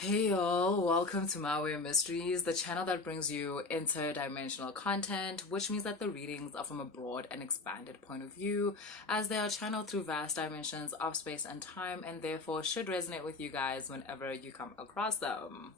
Hey y'all, welcome to My Way of Mysteries, the channel that brings you interdimensional content, which means that the readings are from a broad and expanded point of view, as they are channeled through vast dimensions of space and time, and therefore should resonate with you guys whenever you come across them.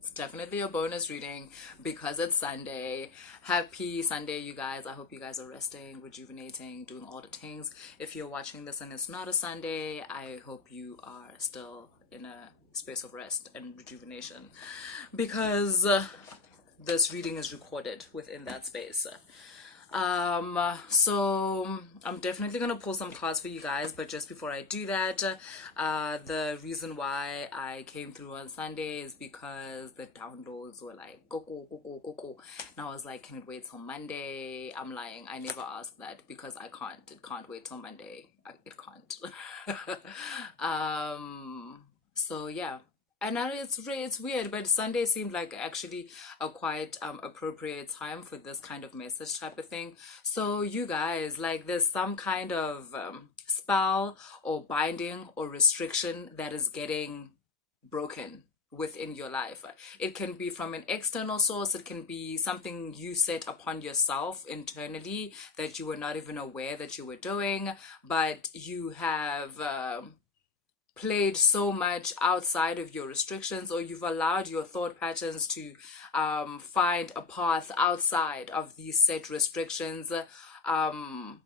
It's definitely a bonus reading because it's Sunday. Happy Sunday, you guys. I hope you guys are resting, rejuvenating, doing all the things. If you're watching this and it's not a Sunday, I hope you are still in a space of rest and rejuvenation because this reading is recorded within that space. So I'm definitely gonna pull some cards for you guys, but just before I do that, the reason why I came through on Sunday is because the downloads were like go go go go go go, and I was like, can it wait till Monday? I'm lying, I never asked that because it can't wait till Monday. It can't. So yeah. And now it's weird, but Sunday seemed like actually a quite appropriate time for this kind of message type of thing. So you guys, like, there's some kind of spell or binding or restriction that is getting broken within your life. It can be from an external source, it can be something you set upon yourself internally that you were not even aware that you were doing, but you have played so much outside of your restrictions, or you've allowed your thought patterns to find a path outside of these set restrictions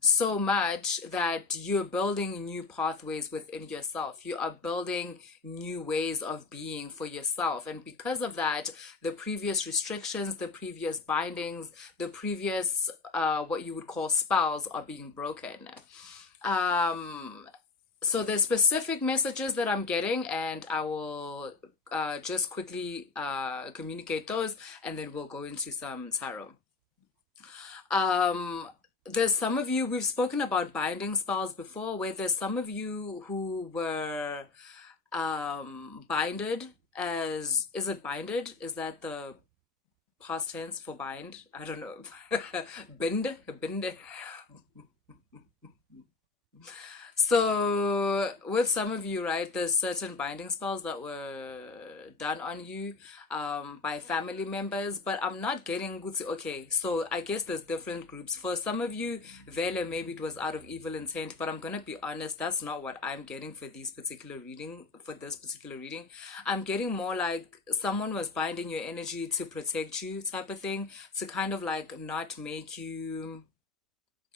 so much that you're building new pathways within yourself. You are building new ways of being for yourself. And because of that, the previous restrictions, the previous bindings, the previous what you would call spells are being broken. So there's specific messages that I'm getting, and I will just quickly communicate those, and then we'll go into some tarot. There's some of you, we've spoken about binding spells before, where there's some of you who were binded as, is it binded? Is that the past tense for bind? I don't know. Bind. So with some of you, right, there's certain binding spells that were done on you by family members, but I'm not getting good to, okay, so I guess there's different groups. For some of you, Vele, maybe it was out of evil intent, but I'm gonna be honest, that's not what I'm getting for this particular reading. I'm getting more like someone was binding your energy to protect you type of thing, to kind of like not make you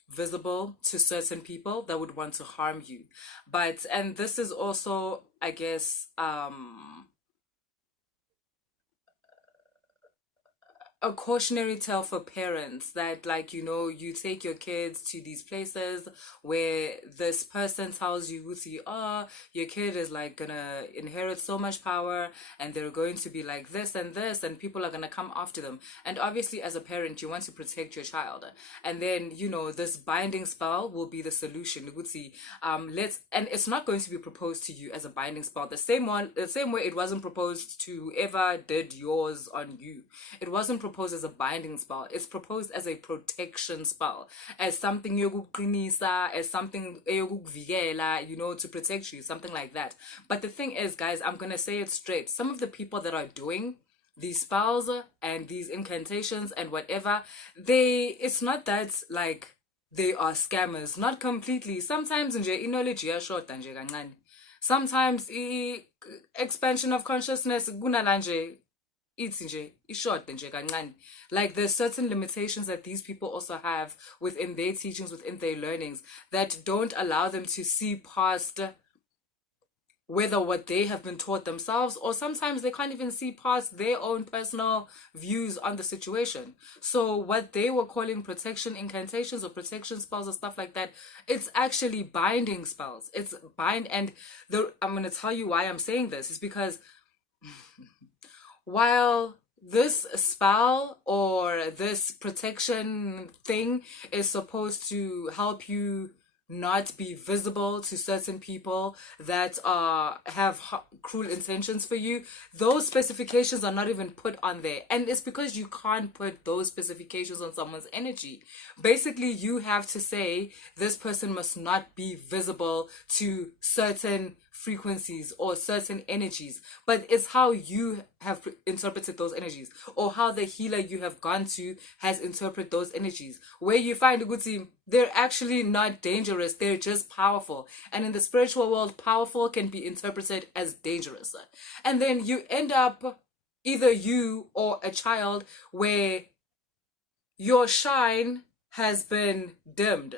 visible to certain people that would want to harm you. But and this is also, I guess, a cautionary tale for parents that, like, you take your kids to these places where this person tells you, Wusi, oh, your kid is like gonna inherit so much power, and they're going to be like this and this, and people are gonna come after them. And obviously as a parent you want to protect your child, and then this binding spell will be the solution. Wusi, and it's not going to be proposed to you as a binding spell the same way it wasn't proposed to whoever did yours on you. It wasn't proposed as a binding spell. It's proposed as a protection spell, as something yokuqinisa, as something eyokukvikela, to protect you, something like that. But the thing is, guys, I'm gonna say it straight. Some of the people that are doing these spells and these incantations and whatever, it's not that like they are scammers, not completely. Sometimes nje knowledge iyashoda nje kancane. Sometimes expansion of consciousness kunala nje ithi nje ishort nje kancane. Like, there's certain limitations that these people also have within their teachings, within their learnings, that don't allow them to see past whether what they have been taught themselves, or sometimes they can't even see past their own personal views on the situation. So what they were calling protection incantations or protection spells or stuff like that, it's actually binding spells. It's bind. And I'm going to tell you why I'm saying this is because while this spell or this protection thing is supposed to help you not be visible to certain people that have cruel intentions for you, those specifications are not even put on there. And it's because you can't put those specifications on someone's energy. Basically, you have to say this person must not be visible to certain frequencies or certain energies, but it's how you have interpreted those energies, or how the healer you have gone to has interpreted those energies, where you find a good team, they're actually not dangerous, they're just powerful. And in the spiritual world, powerful can be interpreted as dangerous. And then you end up, either you or a child, where your shine has been dimmed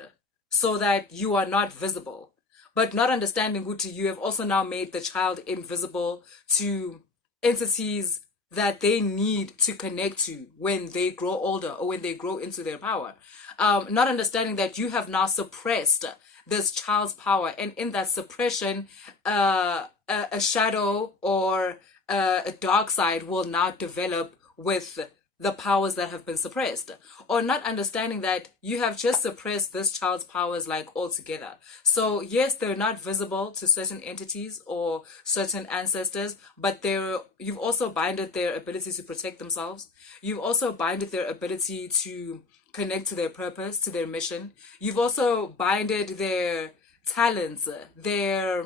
so that you are not visible. But not understanding Guti, you have also now made the child invisible to entities that they need to connect to when they grow older or when they grow into their power. Not understanding that you have now suppressed this child's power, and in that suppression, a shadow or a dark side will now develop with the powers that have been suppressed. Or not understanding that you have just suppressed this child's powers like altogether. So yes, they're not visible to certain entities or certain ancestors, but you've also binded their ability to protect themselves. You've also binded their ability to connect to their purpose, to their mission. You've also binded their talents, their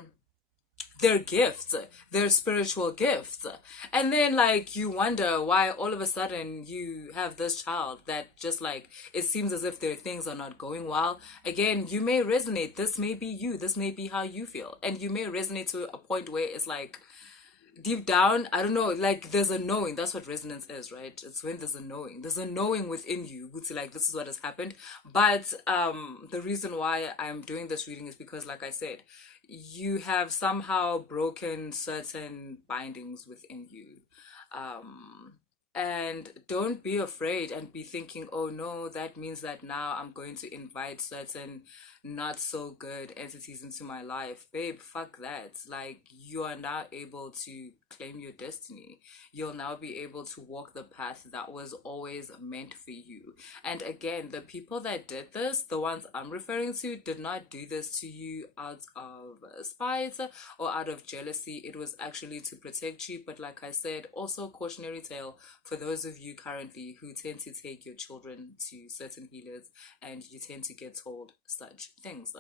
gifts, their spiritual gifts. And then like you wonder why all of a sudden you have this child that just like, it seems as if their things are not going well. Again, you may resonate. This may be you. This may be how you feel. And you may resonate to a point where it's like, deep down, I don't know, like there's a knowing. That's what resonance is, right? It's when there's a knowing. There's a knowing within you. Like, this is what has happened. But the reason why I'm doing this reading is because, like I said, you have somehow broken certain bindings within you. And don't be afraid and be thinking, oh no, that means that now I'm going to invite certain not so good entities into my life. Babe, fuck that. Like, you are now able to claim your destiny. You'll now be able to walk the path that was always meant for you. And again, the people that did this, the ones I'm referring to, did not do this to you out of spite or out of jealousy. It was actually to protect you. But like I said, also cautionary tale for those of you currently who tend to take your children to certain healers and you tend to get told such things.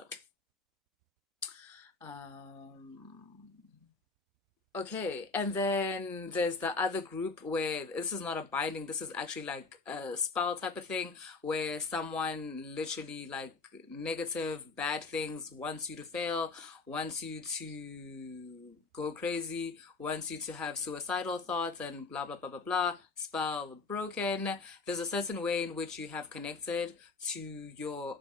Okay, and then there's the other group where this is not a binding, this is actually like a spell type of thing, where someone literally, like, negative, bad things, wants you to fail, wants you to go crazy, wants you to have suicidal thoughts and blah blah blah blah blah. Spell broken. There's a certain way in which you have connected to your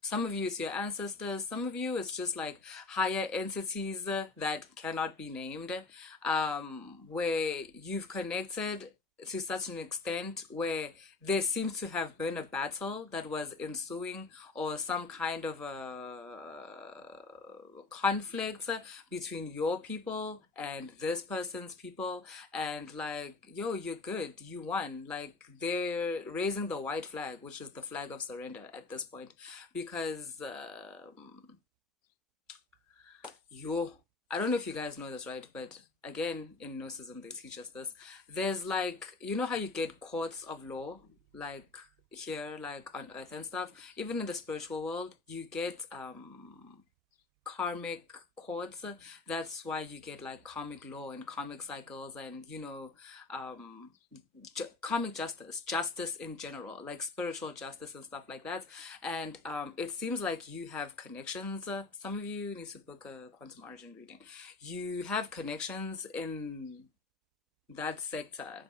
some of you it's your ancestors, some of you it's just like higher entities that cannot be named, where you've connected to such an extent where there seems to have been a battle that was ensuing, or some kind of a conflict between your people and this person's people, and like, yo, you're good, you won. Like, they're raising the white flag, which is the flag of surrender at this point, because I don't know if you guys know this, right? But again, in Gnosticism, they teach us this. There's like, you know how you get courts of law, like here, like on earth and stuff? Even in the spiritual world, you get karmic courts. That's why you get like karmic law and karmic cycles, and karmic justice in general, like spiritual justice and stuff like that. And it seems like you have connections. Some of you need to book a quantum origin reading. You have connections in that sector,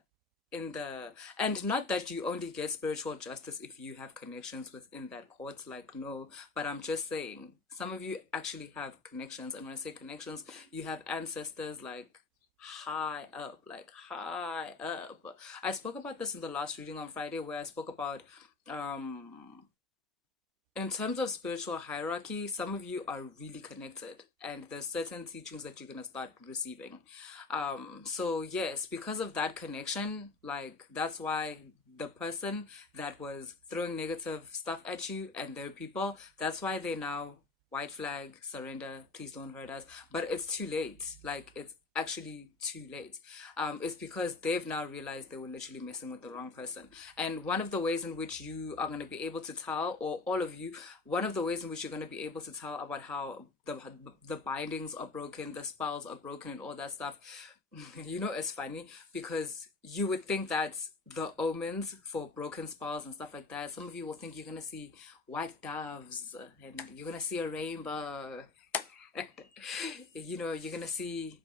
and not that you only get spiritual justice if you have connections within that court, like, no, but I'm just saying some of you actually have connections. And when I say connections, you have ancestors like high up. I spoke about this in the last reading on Friday, where I spoke about in terms of spiritual hierarchy, some of you are really connected, and there's certain teachings that you're going to start receiving. So yes, because of that connection, like, that's why the person that was throwing negative stuff at you and their people, that's why they now white flag, surrender, please don't hurt us. But it's too late. Like, it's actually too late. It's because they've now realized they were literally messing with the wrong person. And one of the ways in which you are going to be able to tell, or all of you, one of the ways in which you're going to be able to tell about how the bindings are broken, the spells are broken, and all that stuff. You know, it's funny because you would think that the omens for broken spells and stuff like that, some of you will think you're gonna see white doves and you're gonna see a rainbow. You know, you're gonna see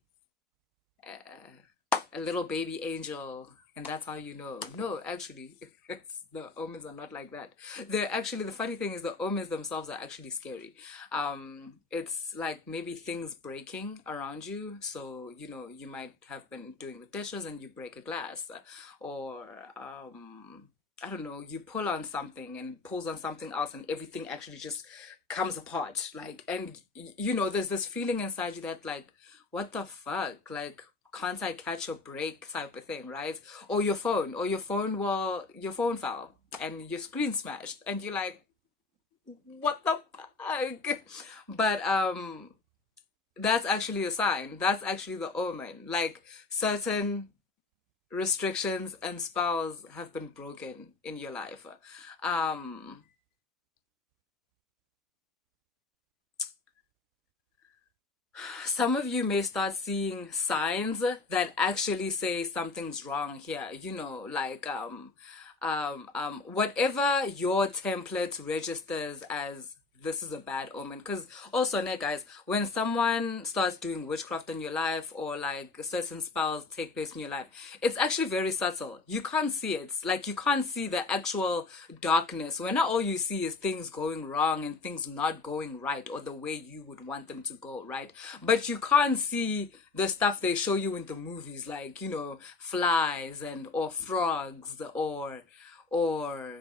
a little baby angel, and that's how you know. No, actually, the omens are not like that. They're actually, the funny thing is the omens themselves are actually scary. It's like maybe things breaking around you. So, you know, you might have been doing the dishes and you break a glass, or I don't know, you pull on something and pulls on something else and everything actually just comes apart. Like, and you know, there's this feeling inside you that like, what the fuck? Like, can't I catch a break type of thing, right? Or your phone, your phone fell and your screen smashed and you're like, what the fuck? But that's actually a sign. That's actually the omen. Like, certain restrictions and spells have been broken in your life. Um some of you may start seeing signs that actually say something's wrong here, you know, like whatever your template registers as this is a bad omen. Because also, ne, guys, when someone starts doing witchcraft in your life, or like certain spells take place in your life, it's actually very subtle. You can't see it. Like, you can't see the actual darkness. When all you see is things going wrong and things not going right, or the way you would want them to go, right? But you can't see the stuff they show you in the movies, like, you know, flies and or frogs or or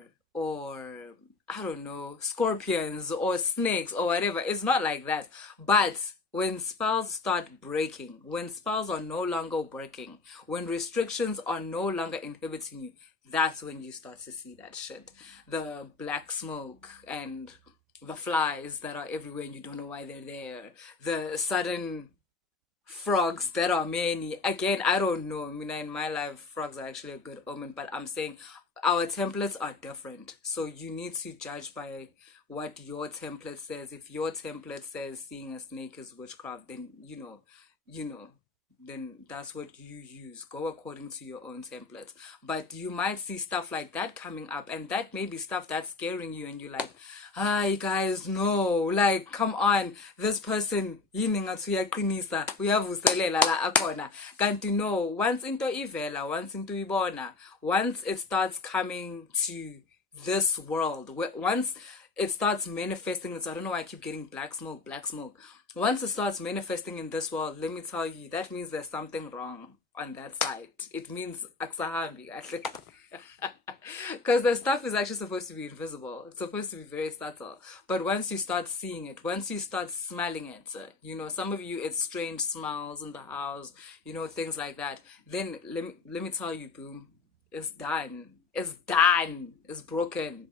I don't know, scorpions or snakes or whatever. It's not like that. But when spells start breaking, when spells are no longer working, when restrictions are no longer inhibiting you, that's when you start to see that shit. The black smoke and the flies that are everywhere and you don't know why they're there. The sudden frogs that are many. Again, I don't know. I mean, in my life, frogs are actually a good omen, but I'm saying our templates are different. So you need to judge by what your template says. If your template says seeing a snake is witchcraft, then you know, then that's what you use. Go according to your own template. But you might see stuff like that coming up, and that may be stuff that's scaring you, and you're like, hi guys, no, like, come on, this person yini ngathi uyaqinisa uyavuselela la akhona. Kanti no, once into ivela, once into ibona, once it starts coming to this world, once it starts manifesting, I don't know why I keep getting black smoke. Once it starts manifesting in this world, let me tell you, that means there's something wrong on that side. It means aksahambi, actually. Because the stuff is actually supposed to be invisible. It's supposed to be very subtle. But once you start seeing it, once you start smelling it, you know, some of you, it's strange smells in the house, you know, things like that. Then let me tell you, boom, it's done. It's done. It's broken.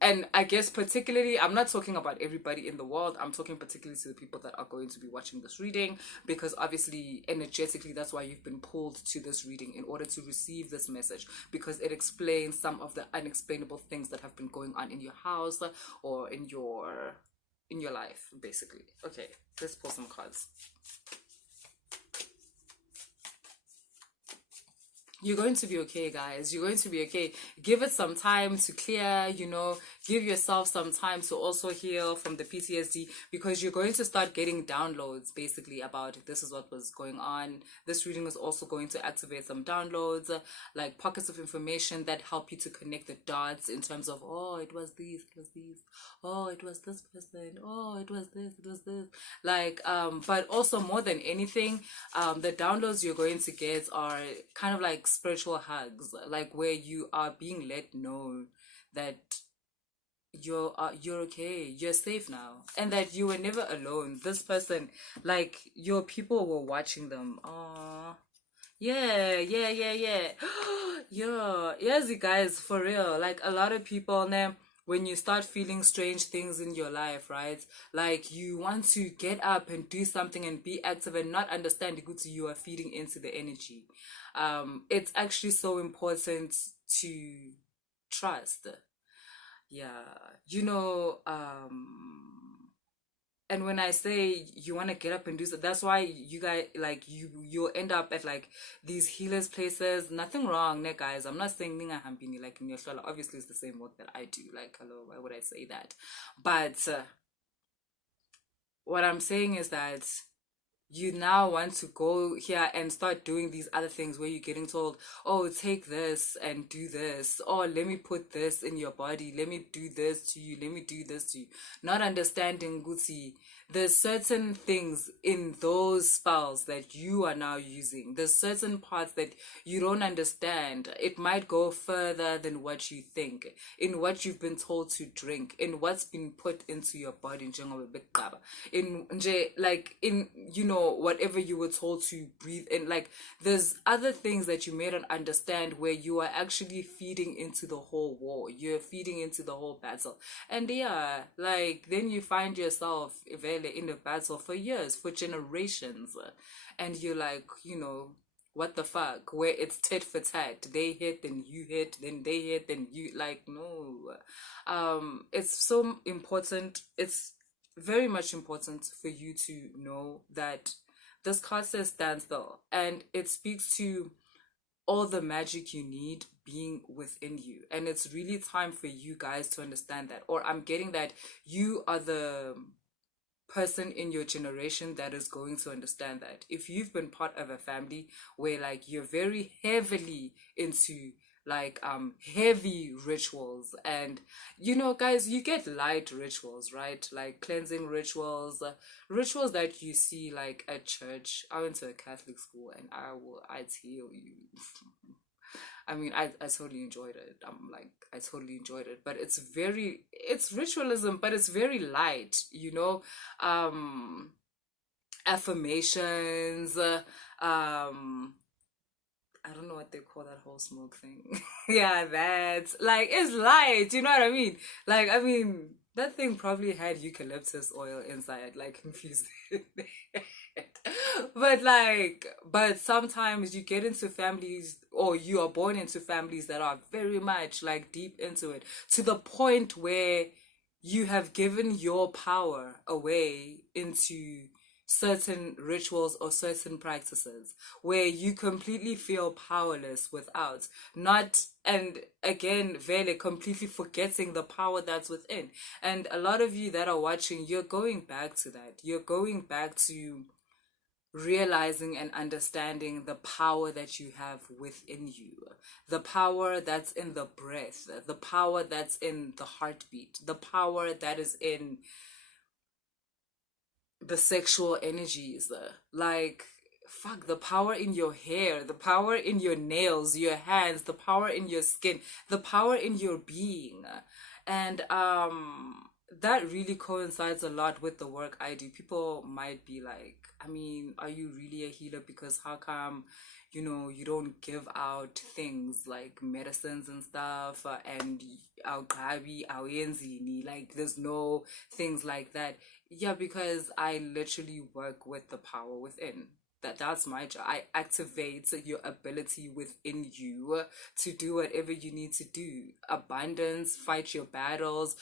And I guess particularly, I'm not talking about everybody in the world. I'm talking particularly to the people that are going to be watching this reading, because obviously energetically that's why you've been pulled to this reading, in order to receive this message, because it explains some of the unexplainable things that have been going on in your house or in your life, basically. Okay, let's pull some cards. You're going to be okay, guys. You're going to be okay. Give it some time to clear, you know, give yourself some time to also heal from the PTSD, because you're going to start getting downloads basically about this is what was going on. This reading is also going to activate some downloads, like pockets of information that help you to connect the dots in terms of, oh, it was this, oh, it was this person, oh, it was this. Like, but also more than anything, the downloads you're going to get are kind of like spiritual hugs, like where you are being let know that you're okay, you're safe now, and that you were never alone. This person, like, your people were watching them. Yeah. Yeah, yes, you guys, for real, like, a lot of people now, when you start feeling strange things in your life, right? Like you want to get up and do something and be active and not understand good you are feeding into the energy. It's actually so important to trust. Yeah, you know, and when I say you want to get up and do so, that's why you guys like you'll end up at like these healers places. Nothing wrong, ne guys. I'm not saying ninga hambini like in your show. Obviously, it's the same work that I do. Like, hello, why would I say that? But what I'm saying is that you now want to go here and start doing these other things where you're getting told, oh, take this and do this, or let me put this in your body, let me do this to you, let me do this to you. Not understanding, Gucci, there's certain things in those spells that you are now using. There's certain parts that you don't understand. It might go further than what you think, in what you've been told to drink, in what's been put into your body, in like in whatever you were told to breathe in. Like there's other things that you may not understand where you are actually feeding into the whole war, you're feeding into the whole battle. And yeah, like then you find yourself in a battle for years, for generations, and you're like, what the fuck, where it's tit for tat, they hit then you hit then they hit then you, like, no. It's so important, it's very much important for you to know that this card says stand still, and it speaks to all the magic you need being within you. And it's really time for you guys to understand that, or I'm getting that you are the person in your generation that is going to understand that. If you've been part of a family where like you're very heavily into like heavy rituals, and guys, you get light rituals, right? Like cleansing rituals, rituals that you see like at church. I went to a Catholic school, and I tell you, I mean, I totally enjoyed it. I totally enjoyed it, but it's ritualism, but it's very light, affirmations, I don't know what they call that whole smoke thing. Yeah, that's like, it's light, you know what I mean? Like, I mean, that thing probably had eucalyptus oil inside, like infused in it. But sometimes you get into families, or you are born into families that are very much like deep into it, to the point where you have given your power away into certain rituals or certain practices where you completely feel powerless without, not, and again, vele, completely forgetting the power that's within. And a lot of you that are watching, you're going back to that. You're going back to realizing and understanding the power that you have within you, the power that's in the breath, the power that's in the heartbeat, the power that is in the sexual energies, like, fuck, the power in your hair, the power in your nails, your hands, the power in your skin, the power in your being. And that really coincides a lot with the work I do. People might be like, I mean, are you really a healer? Because how come you don't give out things like medicines and stuff, and like there's no things like that. Yeah, because I literally work with the power within. That's my job. I activate your ability within you to do whatever you need to do. Abundance, fight your battles,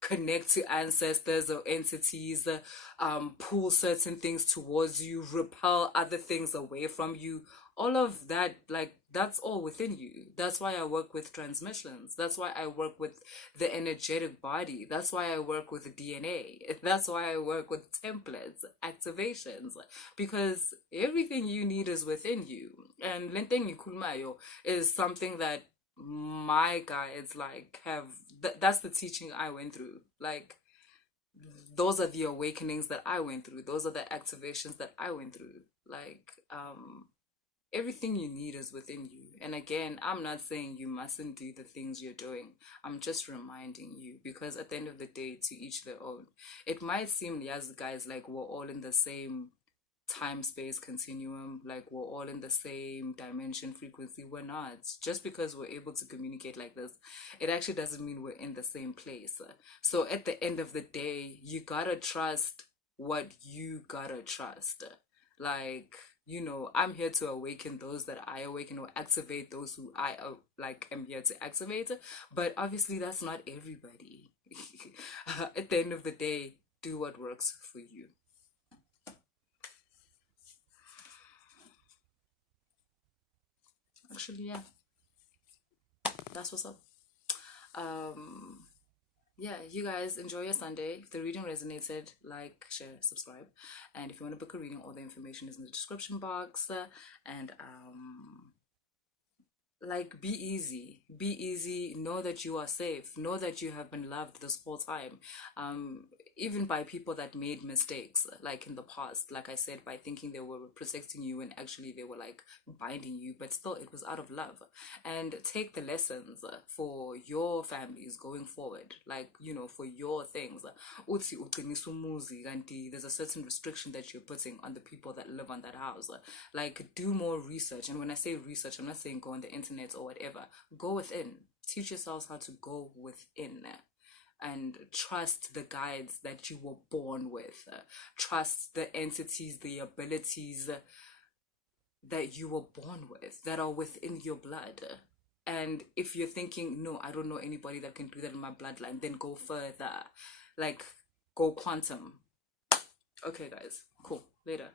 connect to ancestors or entities, pull certain things towards you, repel other things away from you. All of that, like, that's all within you. That's why I work with transmissions. That's why I work with the energetic body. That's why I work with DNA. That's why I work with templates, activations, because everything you need is within you. And lenteng ikulmayo is something that my guides like have. That's the teaching I went through. Like, those are the awakenings that I went through. Those are the activations that I went through. Like, everything you need is within you. And again, I'm not saying you mustn't do the things you're doing. I'm just reminding you, because at the end of the day, to each their own. It might seem, yes, guys, like we're all in the same time-space continuum, like we're all in the same dimension frequency. We're not. Just because we're able to communicate like this, it actually doesn't mean we're in the same place. So at the end of the day, you gotta trust what you gotta trust. Like, I'm here to awaken those that I awaken, or activate those who I am here to activate. But obviously that's not everybody. At the end of the day, do what works for you. Actually, yeah, that's what's up. Yeah, you guys enjoy your Sunday. If the reading resonated, like, share, subscribe. And if you want to book a reading, all the information is in the description box. And like, be easy, know that you are safe, know that you have been loved this whole time, even by people that made mistakes, like in the past, like I said, by thinking they were protecting you and actually they were like binding you, but still it was out of love. And take the lessons for your families going forward, like, for your things. Uthi uqinisa umuzi, kanti there's a certain restriction that you're putting on the people that live on that house. Like, do more research. And when I say research, I'm not saying go on the internet or whatever. Go within. Teach yourselves how to go within and trust the guides that you were born with. Trust the entities, the abilities that you were born with, that are within your blood. And if you're thinking, no, I don't know anybody that can do that in my bloodline, then go further. Like, go quantum. Okay, guys. Cool. Later.